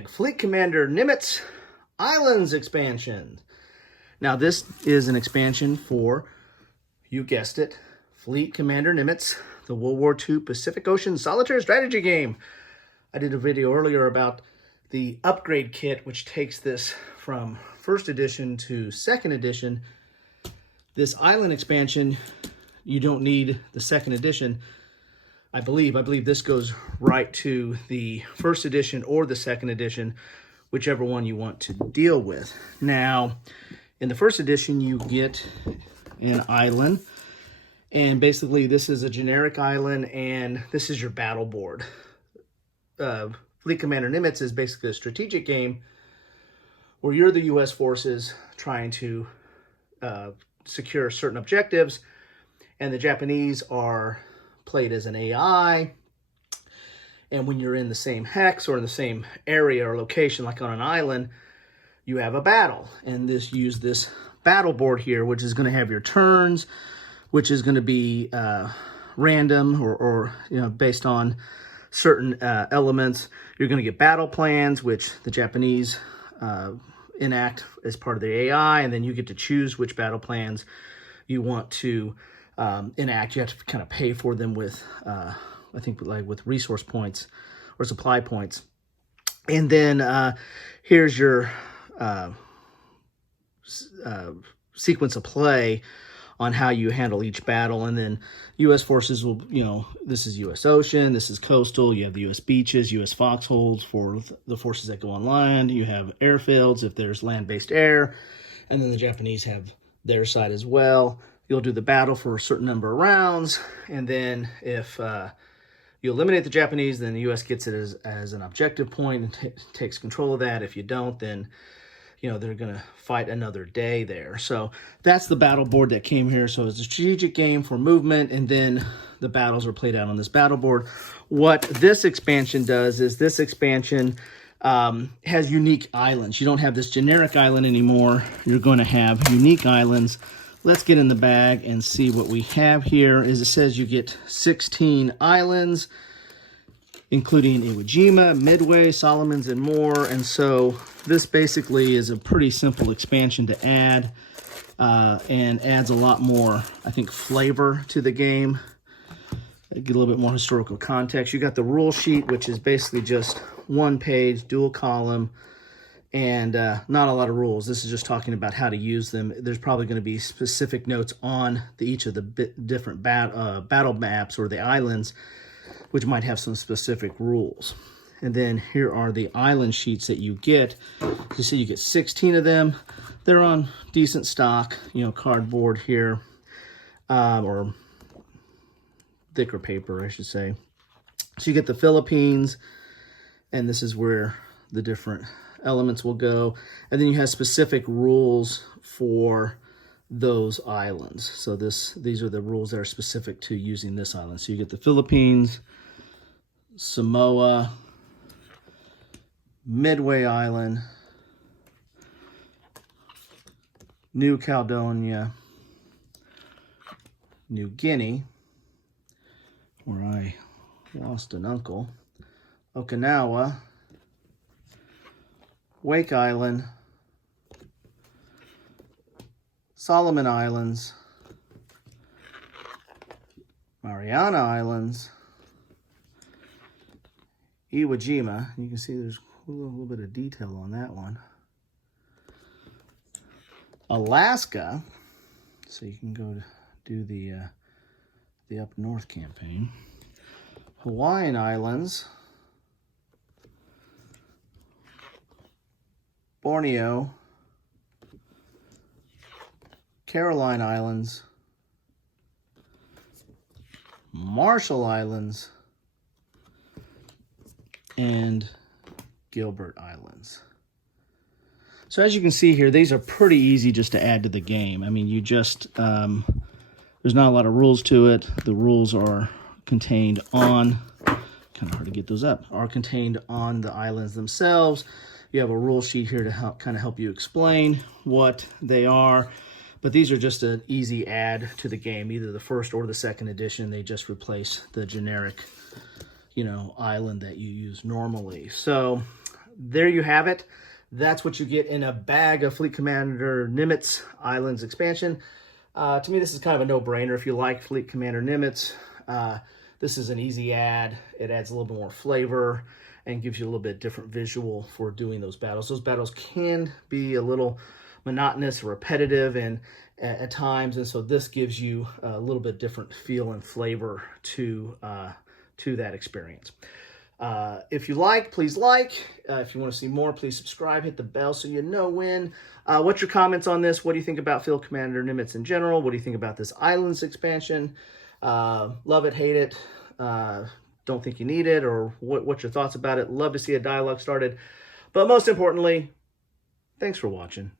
bag, Fleet Commander Nimitz Islands expansion. Now this is an expansion for, you guessed it, Fleet Commander Nimitz, the World War II Pacific Ocean solitaire strategy game. I did a video earlier about the upgrade kit, which takes this from first edition to second edition. This island expansion, you don't need the second edition. I believe this goes right to the first edition or the second edition, whichever one you want to deal with. Now, in the first edition, you get an island, and basically this is a generic island, and this is your battle board. Fleet Commander Nimitz is basically a strategic game where you're the U.S. forces trying to secure certain objectives, and the Japanese are played as an AI, and when you're in the same hex or in the same area or location, like on an island, you have a battle. And use this battle board here, which is going to have your turns, which is going to be random or based on certain elements. You're going to get battle plans, which the Japanese enact as part of the AI, and then you get to choose which battle plans you want to enact. You have to kind of pay for them with, I think, like with resource points or supply points. And then here's your sequence of play on how you handle each battle. And then U.S. forces will, this is U.S. Ocean, this is coastal, you have the U.S. beaches, U.S. foxholes for the forces that go on land, you have airfields if there's land-based air, and then the Japanese have their side as well. You'll do the battle for a certain number of rounds, and then if you eliminate the Japanese, then the U.S. gets it as an objective point and takes control of that. If you don't, then they're going to fight another day there. So that's the battle board that came here. So it's a strategic game for movement, and then the battles are played out on this battle board. What this expansion does is this expansion has unique islands. You don't have this generic island anymore. You're going to have unique islands. Let's get in the bag and see what we have here. It says you get 16 islands, including Iwo Jima, Midway, Solomons, and more. And so this basically is a pretty simple expansion to add and adds a lot more, I think, flavor to the game. Get a little bit more historical context. You got the rule sheet, which is basically just one page, dual column, and not a lot of rules. This is just talking about how to use them. There's probably going to be specific notes on each of the different battle maps or the islands, which might have some specific rules. And then here are the island sheets that you get. You see you get 16 of them. They're on decent stock, cardboard here, or thicker paper, I should say. So you get the Philippines, and this is where the different elements will go. And then you have specific rules for those islands. So these are the rules that are specific to using this island. So you get the Philippines, Samoa, Midway Island, New Caledonia, New Guinea, where I lost an uncle, Okinawa, Wake Island, Solomon Islands, Mariana Islands, Iwo Jima. You can see there's a little bit of detail on that one. Alaska, so you can go do the up north campaign. Hawaiian Islands, Borneo, Caroline Islands, Marshall Islands, and Gilbert Islands. So as you can see here, these are pretty easy just to add to the game. I mean, you just, there's not a lot of rules to it. The rules are contained on, kind of hard to get those up, are contained on the islands themselves. You have a rule sheet here to help you explain what they are. But these are just an easy add to the game, either the first or the second edition. They just replace the generic, island that you use normally. So there you have it. That's what you get in a bag of Fleet Commander Nimitz Islands expansion. To me, this is kind of a no-brainer. If you like Fleet Commander Nimitz, this is an easy add. It adds a little bit more flavor and gives you a little bit different visual for doing those battles. Those battles can be a little monotonous, repetitive, and at times, and so this gives you a little bit different feel and flavor to that experience. If you like, please like. If you want to see more, please subscribe, hit the bell so you know when. What's your comments on this? What do you think about Field Commander Nimitz in general? What do you think about this Islands expansion? Love it, hate it, don't think you need it, or what's your thoughts about it? Love to see a dialogue started. But most importantly, thanks for watching.